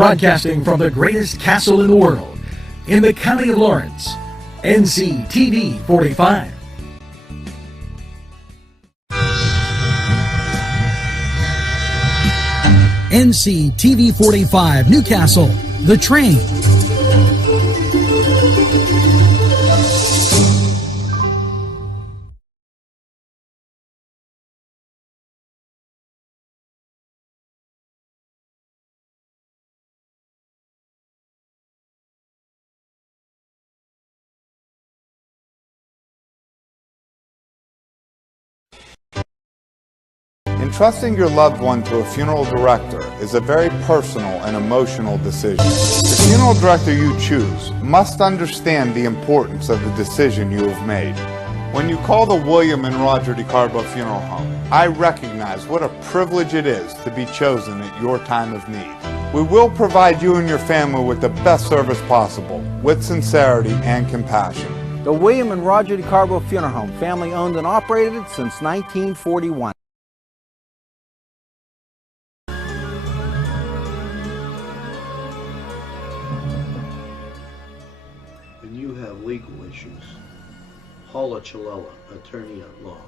Broadcasting from the greatest castle in the world, in the county of Lawrence, Nctv45. Nctv45 Newcastle, The Train. Entrusting your loved one to a funeral director is a very personal and emotional decision. The funeral director you choose must understand the importance of the decision you have made. When you call the William and Roger DeCarbo Funeral Home, I recognize what a privilege it is to be chosen at your time of need. We will provide you and your family with the best service possible, with sincerity and compassion. The William and Roger DeCarbo Funeral Home, family owned and operated since 1941. Legal issues. Paula Chalella, attorney at law,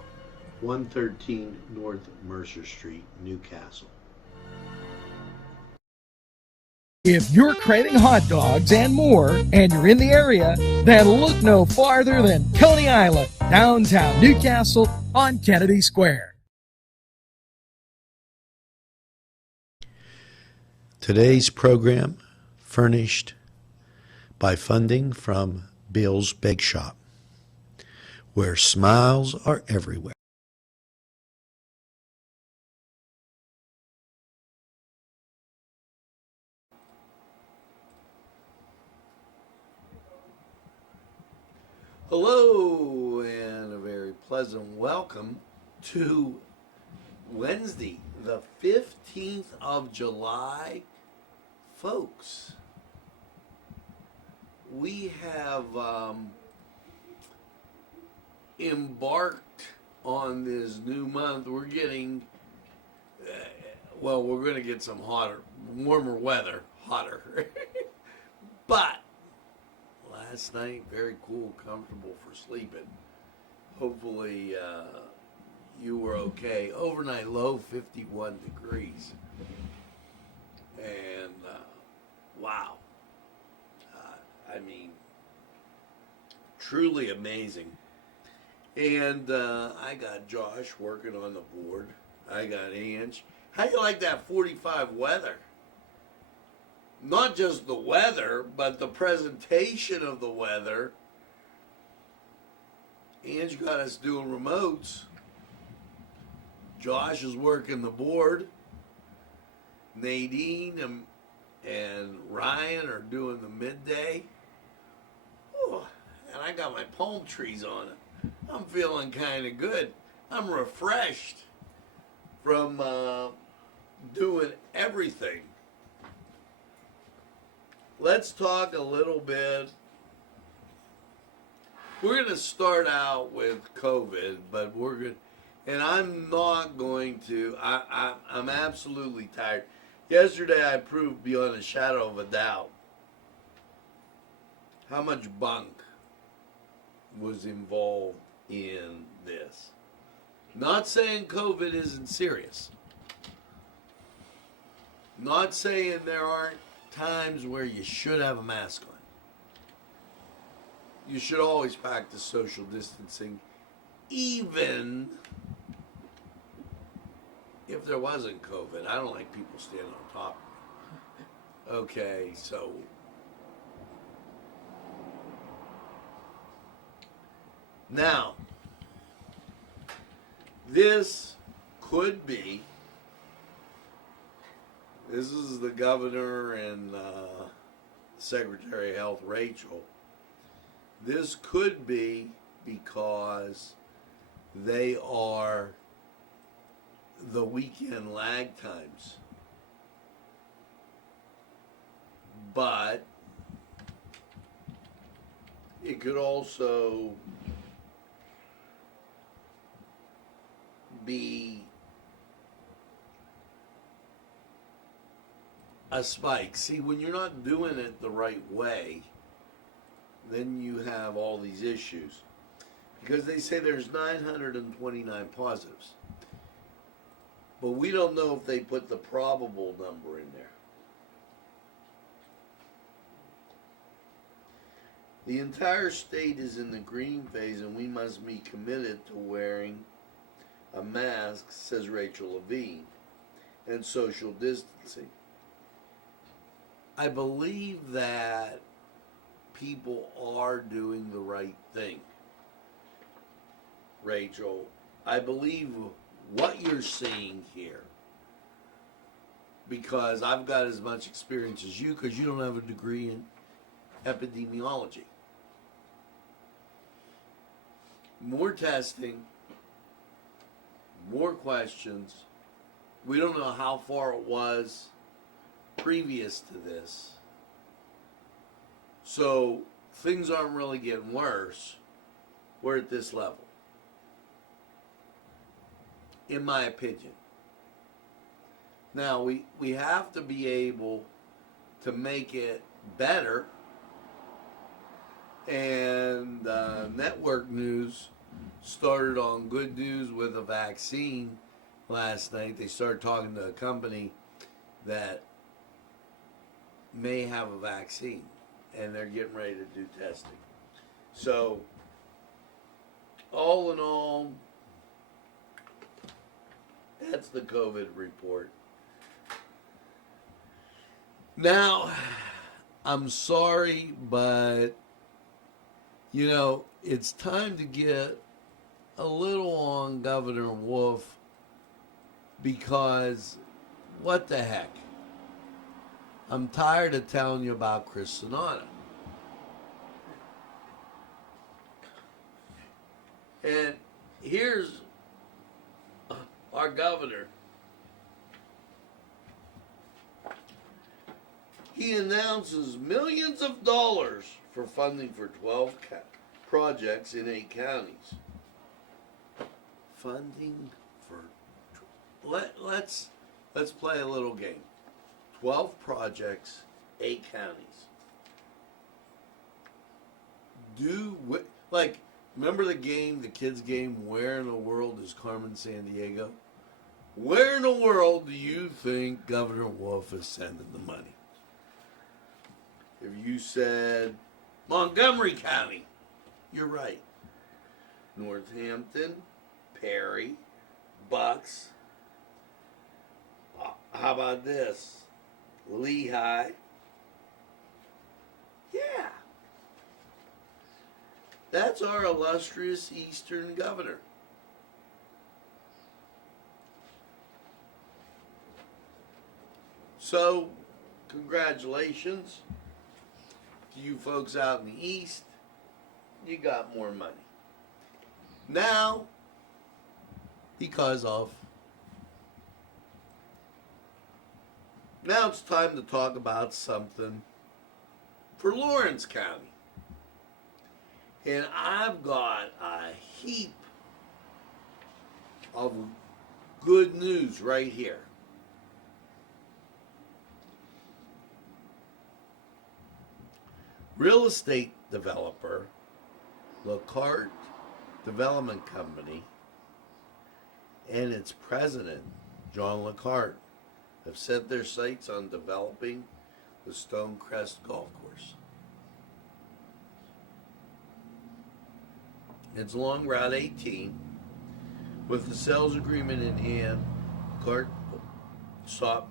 113 North Mercer Street, Newcastle. If you're craving hot dogs and more, and you're in the area, then look no farther than Coney Island, downtown Newcastle on Kennedy Square. Today's program furnished by funding from Bill's Bake Shop, where smiles are everywhere. Hello, and a very pleasant welcome to Wednesday, the 15th of July. Folks, we have embarked on this new month. We're getting, we're going to get some warmer weather, hotter. But last night, very cool, comfortable for sleeping. Hopefully you were okay. Overnight low, 51 degrees. And wow. I mean, truly amazing. And I got Josh working on the board. I got Ange. How you like that 45 weather? Not just the weather, but the presentation of the weather. Ange got us doing remotes. Josh is working the board. Nadine and Ryan are doing the midday. Oh, and I got my palm trees on it. I'm feeling kind of good. I'm refreshed from doing everything. Let's talk a little bit. We're going to start out with COVID, but I'm not going to. I'm absolutely tired. Yesterday I proved beyond a shadow of a doubt how much bunk was involved in this. Not saying COVID isn't serious. Not saying there aren't times where you should have a mask on. You should always practice social distancing, even if there wasn't COVID. I don't like people standing on top of me. Okay, so now, this is the governor and Secretary of Health, Rachel. This could be because they are the weekend lag times. But it could also be a spike. See, when you're not doing it the right way, then you have all these issues. Because they say there's 929 positives. But we don't know if they put the probable number in there. The entire state is in the green phase, and we must be committed to wearing a mask, says Rachel Levine, and social distancing. I believe that people are doing the right thing, Rachel. I believe what you're seeing here, because I've got as much experience as you, because you don't have a degree in epidemiology. More testing, more questions. We don't know how far it was previous to this. So things aren't really getting worse. We're at this level, in my opinion. Now, we have to be able to make it better. And network news started on good news with a vaccine last night. They started talking to a company that may have a vaccine, and they're getting ready to do testing. So, all in all, that's the COVID report. Now, I'm sorry, but you know, it's time to get a little on Governor Wolf, because what the heck? I'm tired of telling you about Chris Sonata. And here's our governor. He announces millions of dollars for funding for 12 projects in 8 counties. Funding for let's play a little game. 12 projects, 8 counties. Remember the game, the kids' game, Where in the World is Carmen Sandiego? Where in the world do you think Governor Wolf is sending the money? If you said Montgomery County, you're right. Northampton, Perry, Bucks. How about this? Lehigh. Yeah. That's our illustrious Eastern governor. So, congratulations to you folks out in the East. You got more money. Now, now it's time to talk about something for Lawrence County. And I've got a heap of good news right here. Real estate developer LeCarte Development Company and its president, John LeCarte, have set their sights on developing the Stonecrest Golf Course. It's along Route 18. With the sales agreement in hand, LeCarte sought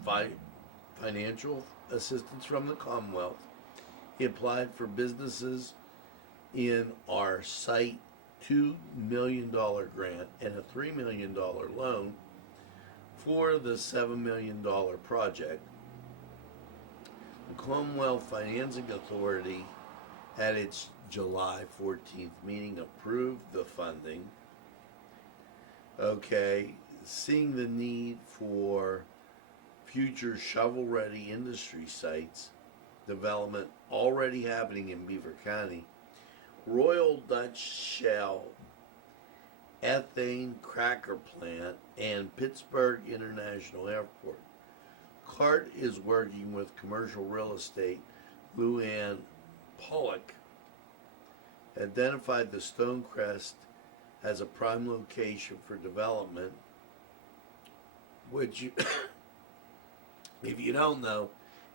financial assistance from the Commonwealth. He applied for businesses in our site $2 million grant and a $3 million loan for the $7 million project. The Commonwealth Financing Authority at its July 14th meeting approved the funding. Okay, seeing the need for future shovel-ready industry sites development already happening in Beaver County, Royal Dutch Shell ethane cracker plant, and Pittsburgh International Airport. LeCart is working with commercial real estate. Luann Pollock identified the Stonecrest as a prime location for development, which, if you don't know,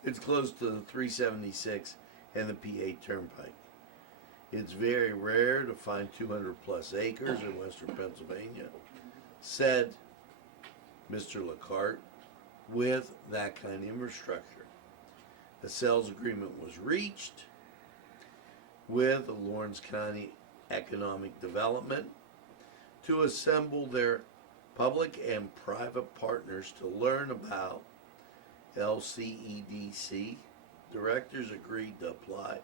it's close to the 376 and the PA Turnpike. It's very rare to find 200 plus acres in western Pennsylvania, said Mr. LeCart, with that kind of infrastructure. A sales agreement was reached with the Lawrence County Economic Development to assemble their public and private partners to learn about LCEDC. Directors agreed to apply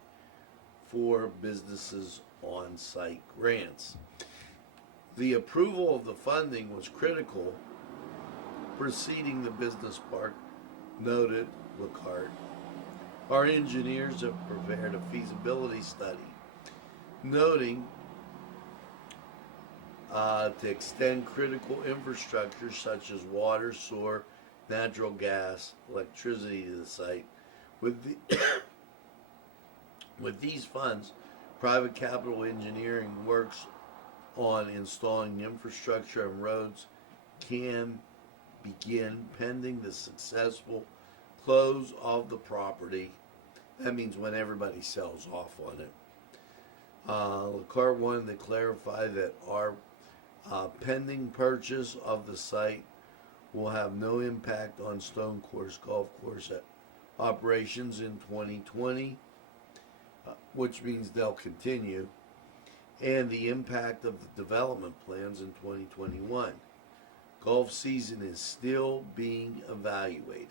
for businesses on-site grants. The approval of the funding was critical preceding the business park, noted LeCart. Our engineers have prepared a feasibility study, noting to extend critical infrastructure such as water, sewer, natural gas, electricity to the site. With these funds, private capital engineering works on installing infrastructure and roads can begin pending the successful close of the property. That means when everybody sells off on it. LeCart wanted to clarify that our pending purchase of the site will have no impact on Stone Course Golf Course operations in 2020, which means they'll continue, and the impact of the development plans in 2021. Golf season is still being evaluated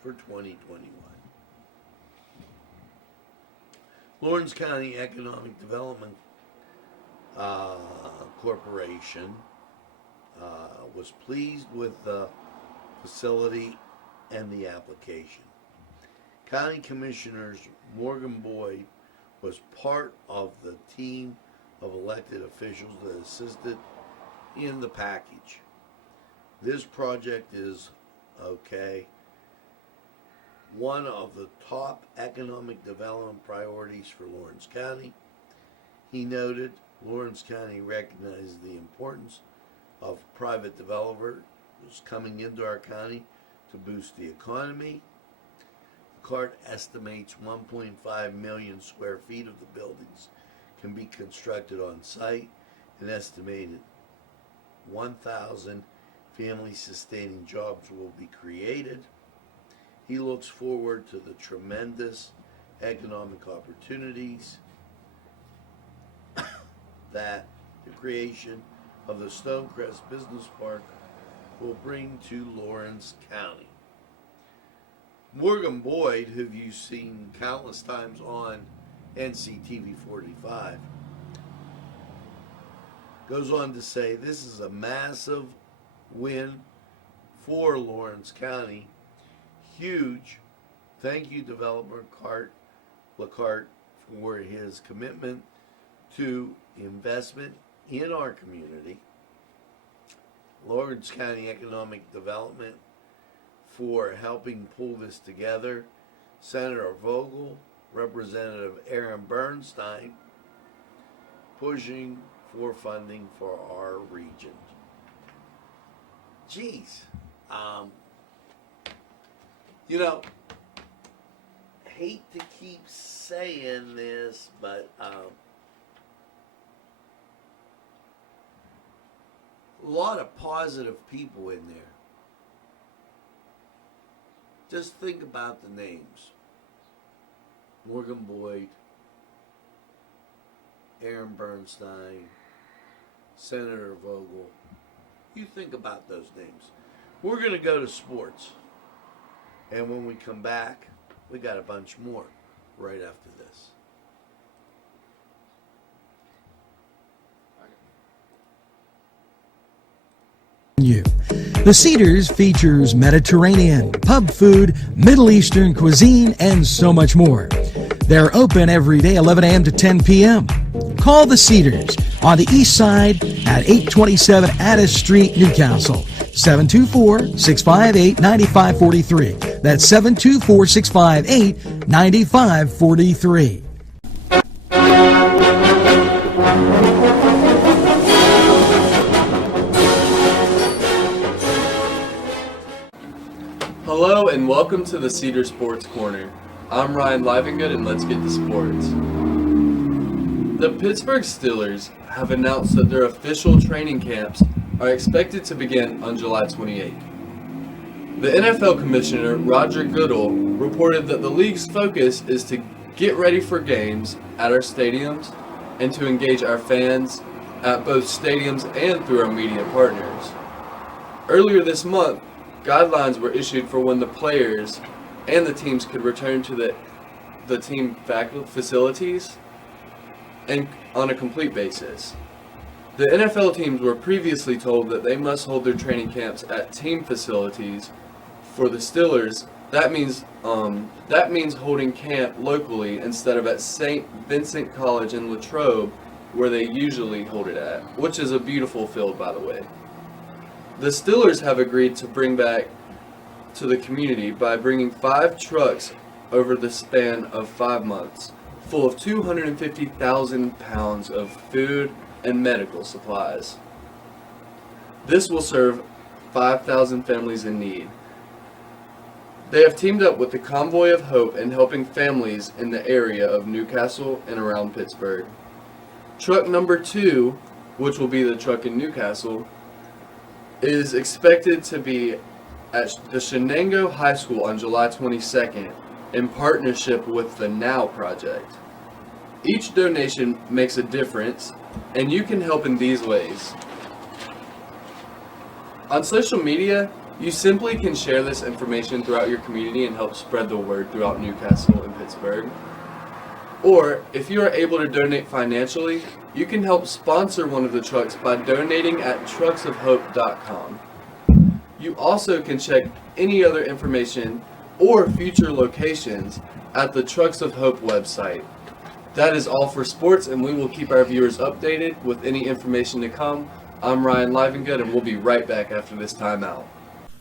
for 2021. Lawrence County Economic Development Corporation was pleased with the facility and the application. County Commissioners Morgan Boyd was part of the team of elected officials that assisted in the package. This project is one of the top economic development priorities for Lawrence County. He noted Lawrence County recognizes the importance of private developers coming into our county to boost the economy. LeCart estimates 1.5 million square feet of the buildings can be constructed on site. An estimated 1,000 family-sustaining jobs will be created. He looks forward to the tremendous economic opportunities that the creation of the Stonecrest Business Park will bring to Lawrence County. Morgan Boyd, who you've seen countless times on Nctv45, goes on to say this is a massive win for Lawrence County. Huge. Thank you, developer LeCart, for his commitment to investment in our community. Lawrence County Economic Development for helping pull this together. Senator Vogel, Representative Aaron Bernstein, pushing for funding for our region. Geez. Hate to keep saying this, but a lot of positive people in there. Just think about the names. Morgan Boyd, Aaron Bernstein, Senator Vogel. You think about those names. We're going to go to sports. And when we come back, we got a bunch more right after this. The Cedars features Mediterranean, pub food, Middle Eastern cuisine, and so much more. They're open every day, 11 a.m. to 10 p.m. Call the Cedars on the east side at 827 Addis Street, Newcastle. 724-658-9543. That's 724-658-9543. Hello and welcome to the Cedar Sports Corner. I'm Ryan Livengood and let's get to sports. The Pittsburgh Steelers have announced that their official training camps are expected to begin on July 28th. The NFL Commissioner Roger Goodell reported that the league's focus is to get ready for games at our stadiums and to engage our fans at both stadiums and through our media partners. Earlier this month, guidelines were issued for when the players and the teams could return to the team facilities and on a complete basis. The NFL teams were previously told that they must hold their training camps at team facilities. For the Steelers, that means holding camp locally instead of at St. Vincent College in Latrobe, where they usually hold it at, which is a beautiful field, by the way. The Steelers have agreed to bring back to the community by bringing 5 trucks over the span of 5 months, full of 250,000 pounds of food and medical supplies. This will serve 5,000 families in need. They have teamed up with the Convoy of Hope in helping families in the area of Newcastle and around Pittsburgh. Truck number 2, which will be the truck in Newcastle, is expected to be at the Shenango High School on July 22nd in partnership with the Now Project. Each donation makes a difference, and you can help in these ways. On social media, you simply can share this information throughout your community and help spread the word throughout Newcastle and Pittsburgh. Or, if you are able to donate financially, you can help sponsor one of the trucks by donating at trucksofhope.com. You also can check any other information or future locations at the Trucks of Hope website. That is all for sports, and we will keep our viewers updated with any information to come. I'm Ryan Livengood, and we'll be right back after this timeout.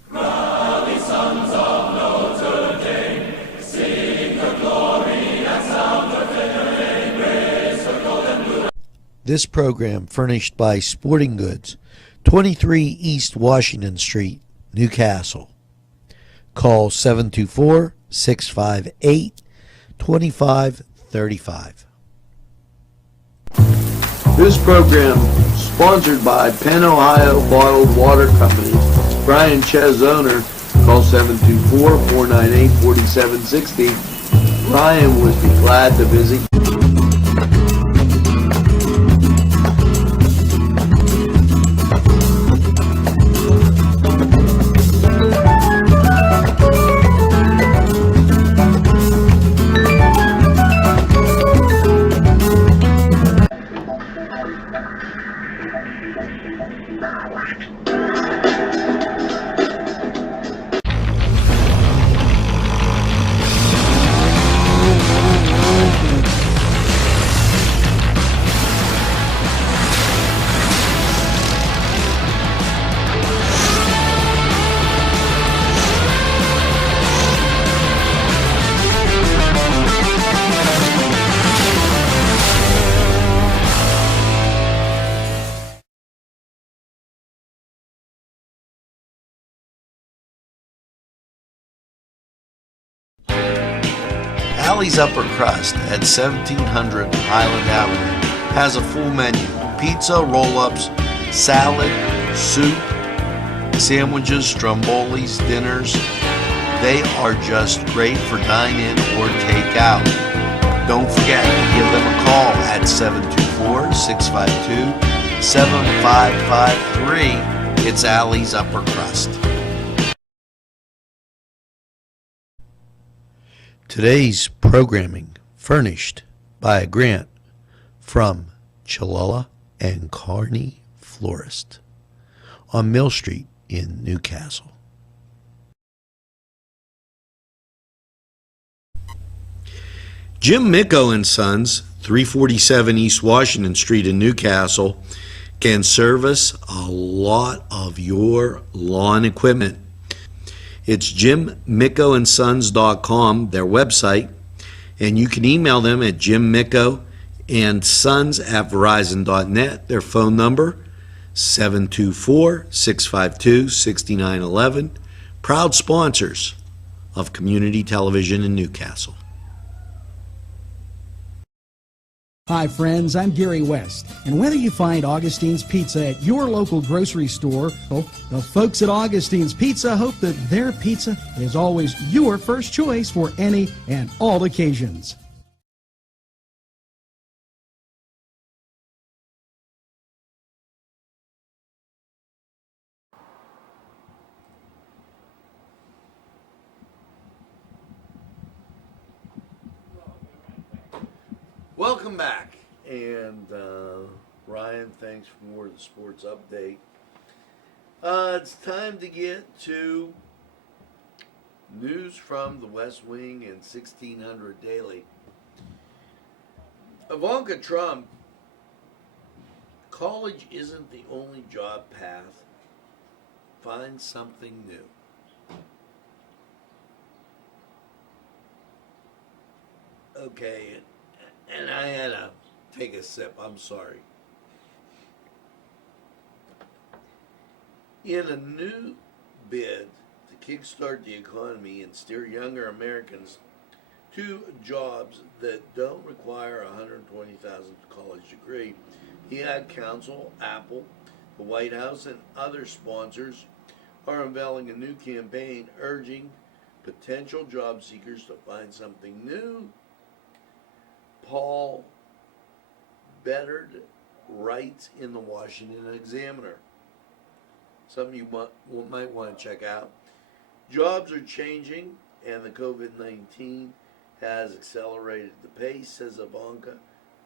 Rally, sons of Notre Dame, sing the glory and sound the fame, raise the golden blue. This program furnished by Sporting Goods, 23 East Washington Street, Newcastle. Call 724-658-2535. This program sponsored by Penn Ohio Bottled Water Company. Brian Ches, owner. Call 724-498-4760. Brian would be glad to visit. Allie's Upper Crust at 1700 Highland Avenue has a full menu: pizza, roll-ups, salad, soup, sandwiches, strombolis, dinners. They are just great for dine-in or take-out. Don't forget to give them a call at 724-652-7553. It's Allie's Upper Crust. Today's programming furnished by a grant from Chalala and Carney Florist on Mill Street in Newcastle. Jim Micko and Sons, 347 East Washington Street in Newcastle, can service a lot of your lawn equipment. It's jimmickoandsons.com, their website, and you can email them at jimmickoandsons@verizon.net. Their phone number, 724-652-6911. Proud sponsors of community television in Newcastle. Hi friends, I'm Gary West, and whether you find Augustine's Pizza at your local grocery store, well, the folks at Augustine's Pizza hope that their pizza is always your first choice for any and all occasions. Welcome back, and Ryan, thanks for the sports update. It's time to get to news from the West Wing and 1600 Daily. Ivanka Trump, college isn't the only job path. Find something new. Okay, and I had to take a sip. I'm sorry. In a new bid to kickstart the economy and steer younger Americans to jobs that don't require a $120,000 college degree, the Ad Council, Apple, the White House, and other sponsors are unveiling a new campaign urging potential job seekers to find something new. Paul Bedard writes in the Washington Examiner. Something you might want to check out. Jobs are changing, and the COVID-19 has accelerated the pace, says Ivanka,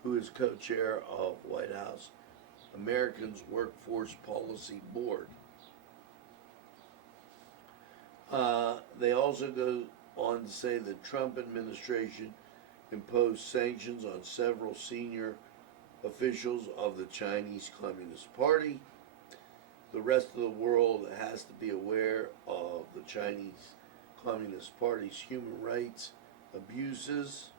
who is co-chair of White House Americans Workforce Policy Board. They also go on to say the Trump administration imposed sanctions on several senior officials of the Chinese Communist Party. The rest of the world has to be aware of the Chinese Communist Party's human rights abuses.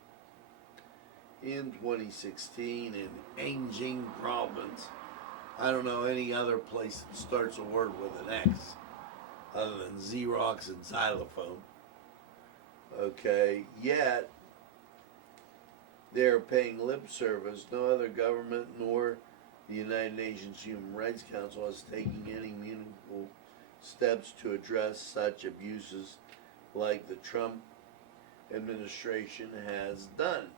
In 2016 in Anjing province, I don't know any other place that starts a word with an X other than Xerox and xylophone. Okay, yet they're paying lip service. No other government nor the United Nations Human Rights Council is taking any meaningful steps to address such abuses like the Trump administration has done.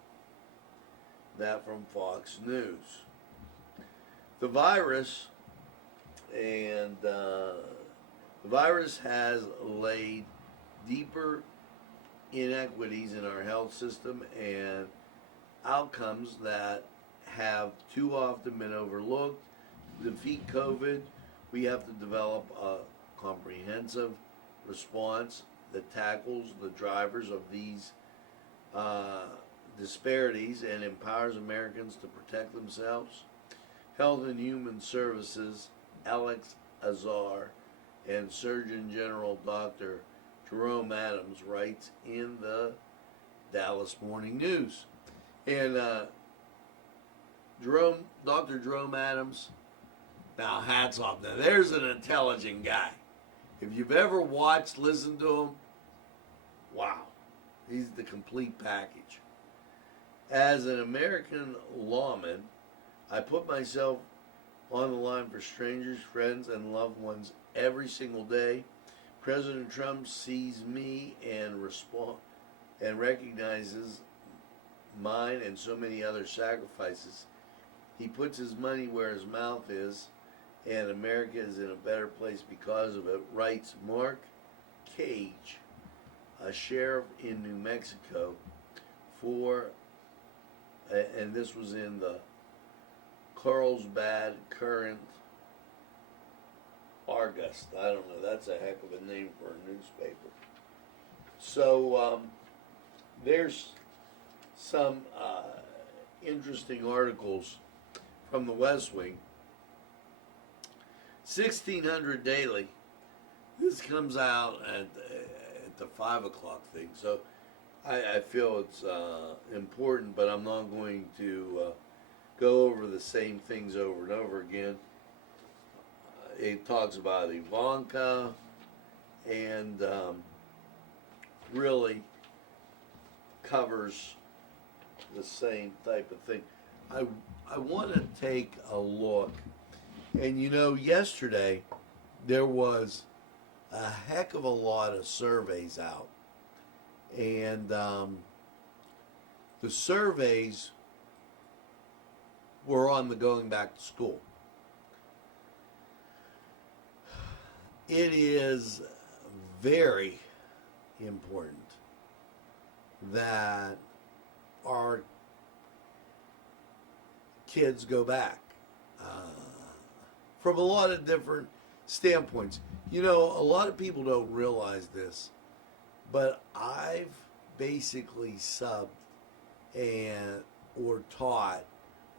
That from Fox News. The virus has laid deeper inequities in our health system and outcomes that have too often been overlooked. To defeat COVID, we have to develop a comprehensive response that tackles the drivers of these disparities and empowers Americans to protect themselves. Health and Human Services Alex Azar and Surgeon General Dr. Jerome Adams writes in the Dallas Morning News. And Dr. Jerome Adams, now hats off. Now there's an intelligent guy. If you've ever watched, listened to him, wow, he's the complete package. As an American lawman, I put myself on the line for strangers, friends, and loved ones every single day. President Trump sees me and recognizes mine and so many other sacrifices. He puts his money where his mouth is, and America is in a better place because of it, writes Mark Cage, a sheriff in New Mexico, and this was in the Carlsbad Current Argus. I don't know, that's a heck of a name for a newspaper. So there's some interesting articles from the West Wing. 1600 daily. This comes out at the 5 o'clock thing. So I feel it's important, but I'm not going to go over the same things over and over again. It talks about Ivanka and really covers the same type of thing. I want to take a look, and yesterday there was a heck of a lot of surveys out, and the surveys were on the going back to school. It is very important that our kids go back from a lot of different standpoints. A lot of people don't realize this, but I've basically subbed or taught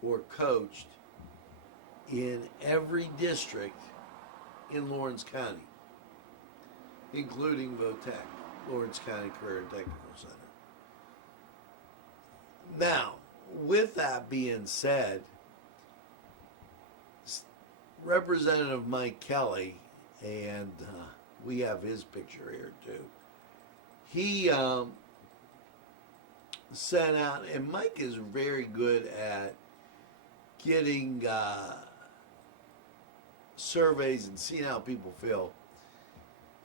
or coached in every district in Lawrence County, including VOTEC, Lawrence County Career and Technical Center. Now, with that being said, Representative Mike Kelly, and we have his picture here too, he sent out, and Mike is very good at getting surveys and seeing how people feel.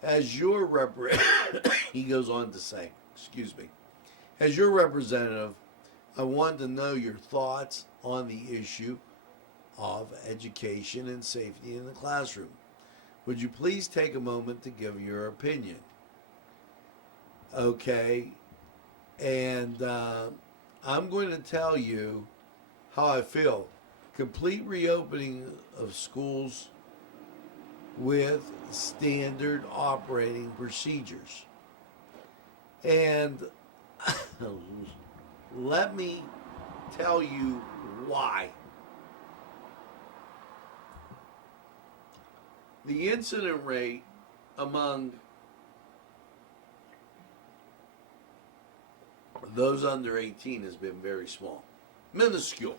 As your he goes on to say, as your representative, I want to know your thoughts on the issue of education and safety in the classroom. Would you please take a moment to give your opinion? Okay, and I'm going to tell you how I feel. Complete reopening of schools with standard operating procedures. And let me tell you why. The incident rate among those under 18 has been very small, minuscule.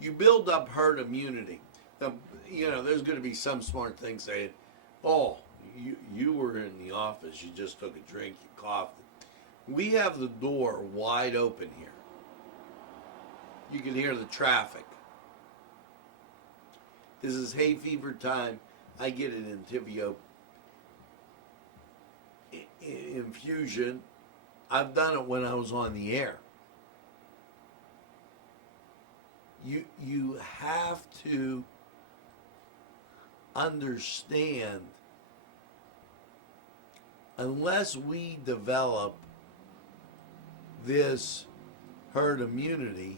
You build up herd immunity. Now, there's going to be some smart thing saying, oh, you were in the office, you just took a drink, you coughed. We have the door wide open here. You can hear the traffic. This is hay fever time. I get an Nctv infusion. I've done it when I was on the air. You have to understand, unless we develop this herd immunity,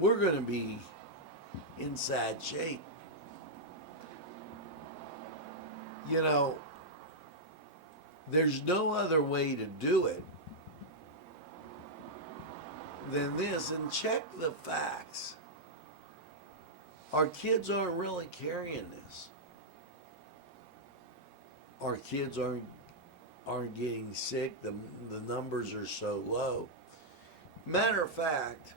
we're going to be in sad shape. There's no other way to do it than this, and check the facts. Our kids aren't really carrying this. Our kids aren't getting sick. The numbers are so low. Matter of fact,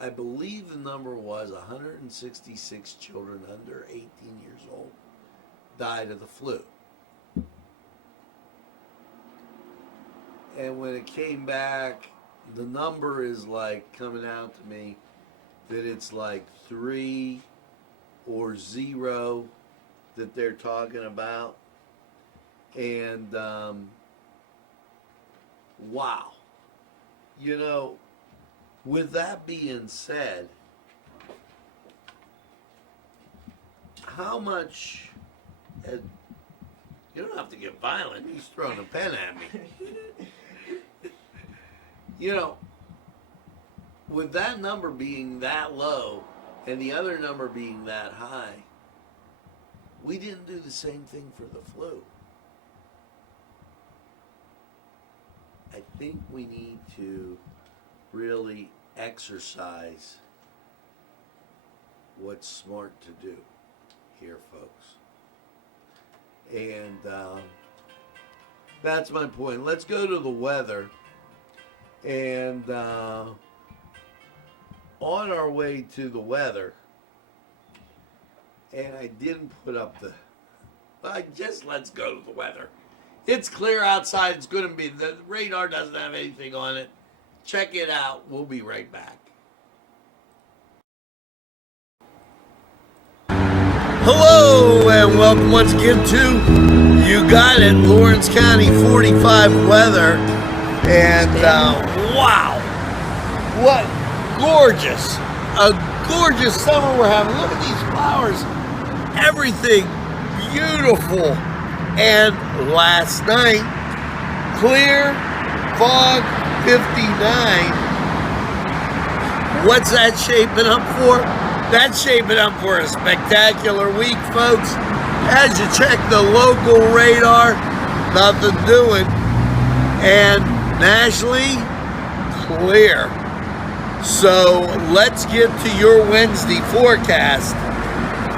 I believe the number was 166 children under 18 years old died of the flu. And when it came back, the number is like coming out to me that it's like 3 or 0 that they're talking about. And wow. With that being said, how much, you don't have to get violent, he's throwing a pen at me. With that number being that low and the other number being that high, we didn't do the same thing for the flu. I think we need to really exercise what's smart to do here, folks. And that's my point. Let's go to the weather. And on our way to the weather, and I didn't put up let's go to the weather. It's clear outside. It's going to be, the radar doesn't have anything on it. Check it out. We'll be right back. Hello, and welcome once again to You Got It, Lawrence County 45 weather. And wow, what a gorgeous summer we're having. Look at these flowers, everything beautiful. And last night, clear, fog, 59. What's that shaping up for? That's shaping up for a spectacular week, folks. As you check the local radar, nothing doing. And nationally, clear. So let's get to your Wednesday forecast.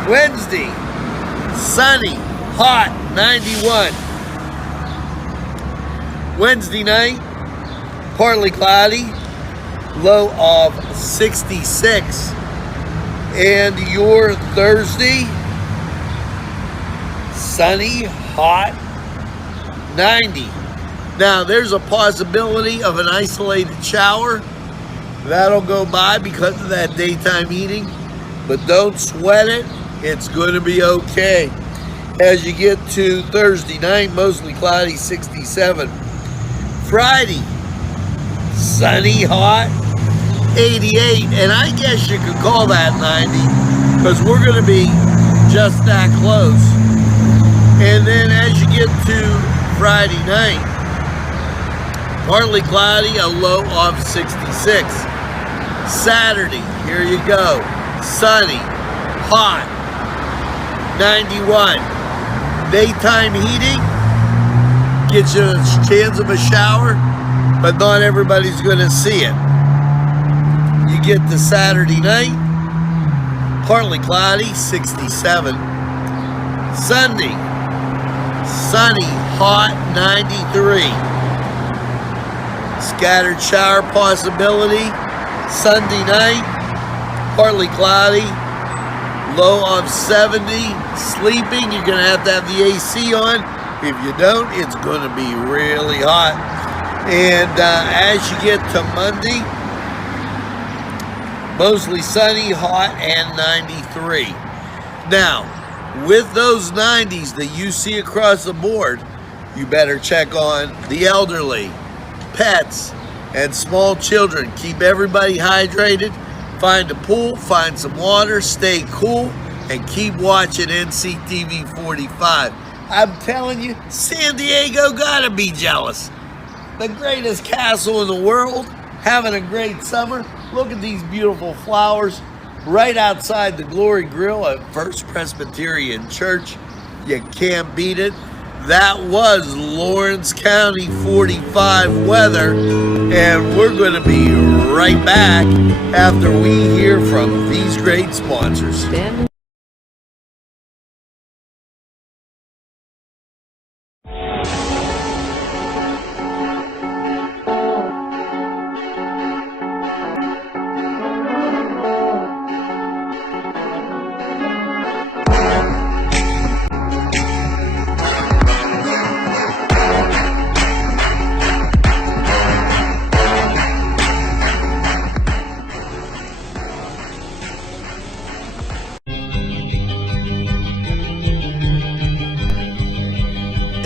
Wednesday, sunny, hot, 91. Wednesday night, partly cloudy, low of 66. And your Thursday, sunny, hot, 90. Now, there's a possibility of an isolated shower. That'll go by because of that daytime heating. But don't sweat it. It's going to be okay. As you get to Thursday night, mostly cloudy, 67. Friday, sunny, hot, 88. And I guess you could call that 90 because we're going to be just that close. And then as you get to Friday night, partly cloudy, a low of 66. Saturday, here you go, sunny, hot, 91. Daytime heating gets you a chance of a shower, but not everybody's going to see it. You get to Saturday night, partly cloudy, 67. Sunday, sunny, hot, 93. Scattered shower possibility. Sunday night, partly cloudy, low of 70. Sleeping, you're going to have the AC on. If you don't, it's going to be really hot. And as you get to Monday, mostly sunny, hot, and 93. Now, with those 90s that you see across the board, you better check on the elderly, pets, and small children. Keep everybody hydrated. Find a pool, find some water, stay cool, and keep watching Nctv45. I'm telling you, San Diego gotta be jealous. The greatest castle in the world, having a great summer. Look at these beautiful flowers right outside the Glory Grill at First Presbyterian Church. You can't beat it. That was Lawrence County 45 weather, and we're going to be right back after we hear from these great sponsors.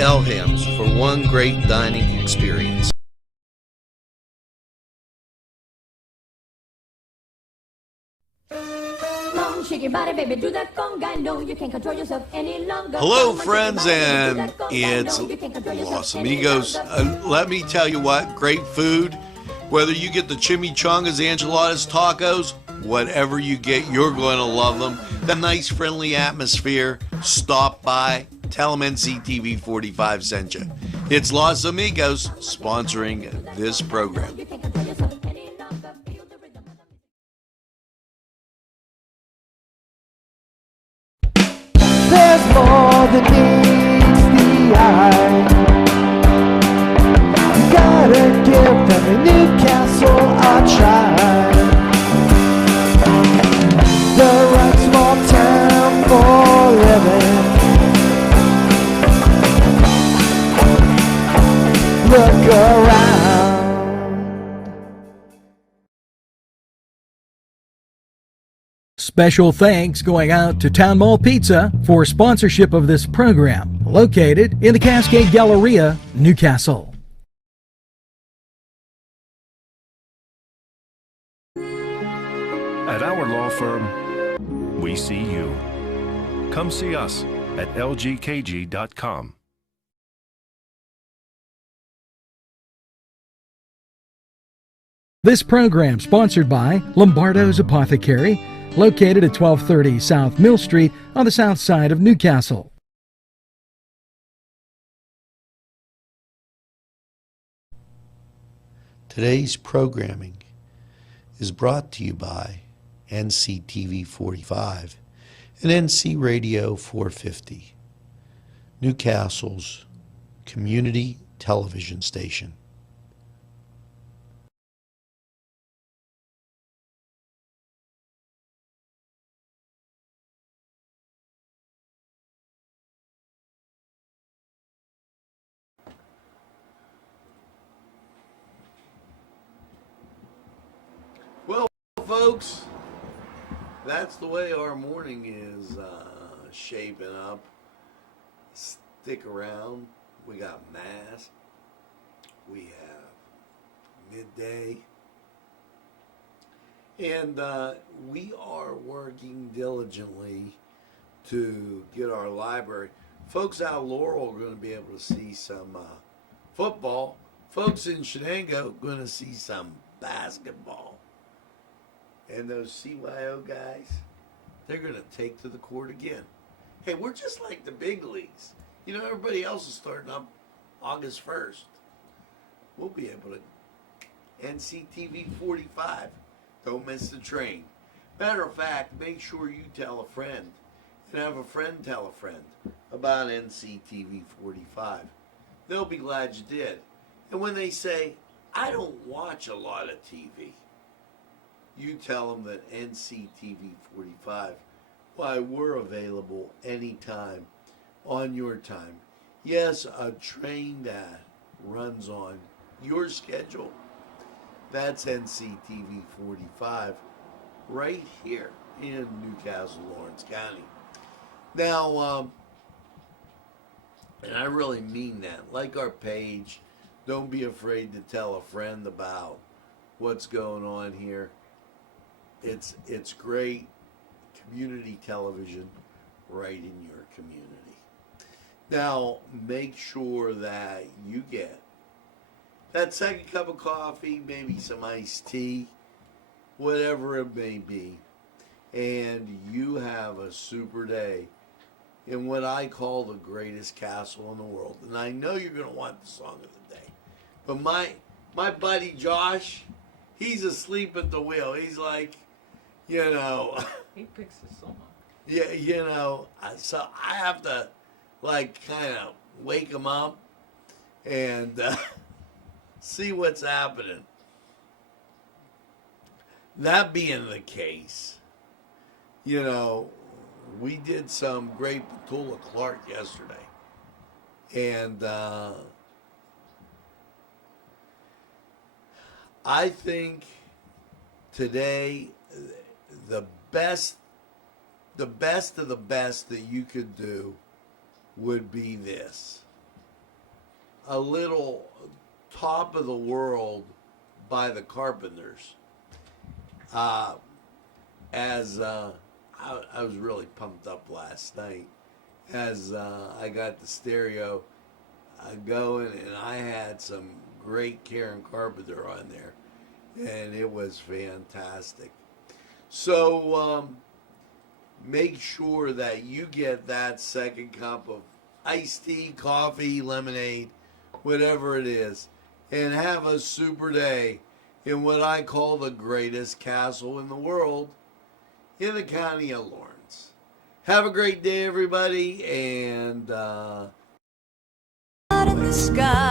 Elham's for one great dining experience. Hello, friends, and it's Los Amigos. Let me tell you what, great food. Whether you get the chimichangas, enchiladas, tacos, whatever you get, you're going to love them. The nice, friendly atmosphere. Stop by. Tell them Nctv45 sent you. It's Los Amigos sponsoring this program. There's more than meets the eye. You gotta give them Newcastle a try. The right small town for living. Look around. Special thanks going out to Town Mall Pizza for sponsorship of this program, located in the Cascade Galleria, Newcastle. At our law firm, we see you. Come see us at lgkg.com. This program sponsored by Lombardo's Apothecary, located at 1230 South Mill Street on the south side of Newcastle. Today's programming is brought to you by Nctv45 and NC Radio 450, Newcastle's community television station. Well, folks, that's the way our morning is shaping up. Stick around. We got Mass. We have midday. And we are working diligently to get our library. Folks out of Laurel are going to be able to see some football. Folks in Shenango are going to see some basketball. And those CYO guys, they're going to take to the court again. Hey, we're just like the big leagues. You know, everybody else is starting up August 1st. We'll be able to. Nctv45. Don't miss the train. Matter of fact, make sure you tell a friend and have a friend tell a friend about Nctv45. They'll be glad you did. And when they say, I don't watch a lot of TV, you tell them that Nctv45, why, we're available anytime on your time. Yes, a train that runs on your schedule. That's Nctv45 right here in Newcastle, Lawrence County. Now, and I really mean that. Like our page, don't be afraid to tell a friend about what's going on here. It's great community television right in your community. Now, make sure that you get that second cup of coffee, maybe some iced tea, whatever it may be, and you have a super day in what I call the greatest castle in the world. And I know you're going to want the song of the day. But my buddy Josh, he's asleep at the wheel. He's like, you know. He picks his song. Yeah, you know, so I have to, like, kind of wake him up and see what's happening. That being the case, you know, we did some great Petula Clark yesterday. And I think today the best of the best that you could do would be this. A little Top of the World by the Carpenters. I was really pumped up last night as I got the stereo going, and I had some great Karen Carpenter on there, and it was fantastic. So make sure that you get that second cup of iced tea, coffee, lemonade, whatever it is, and have a super day in what I call the greatest castle in the world in the county of Lawrence. Have a great day, everybody, and in the sky.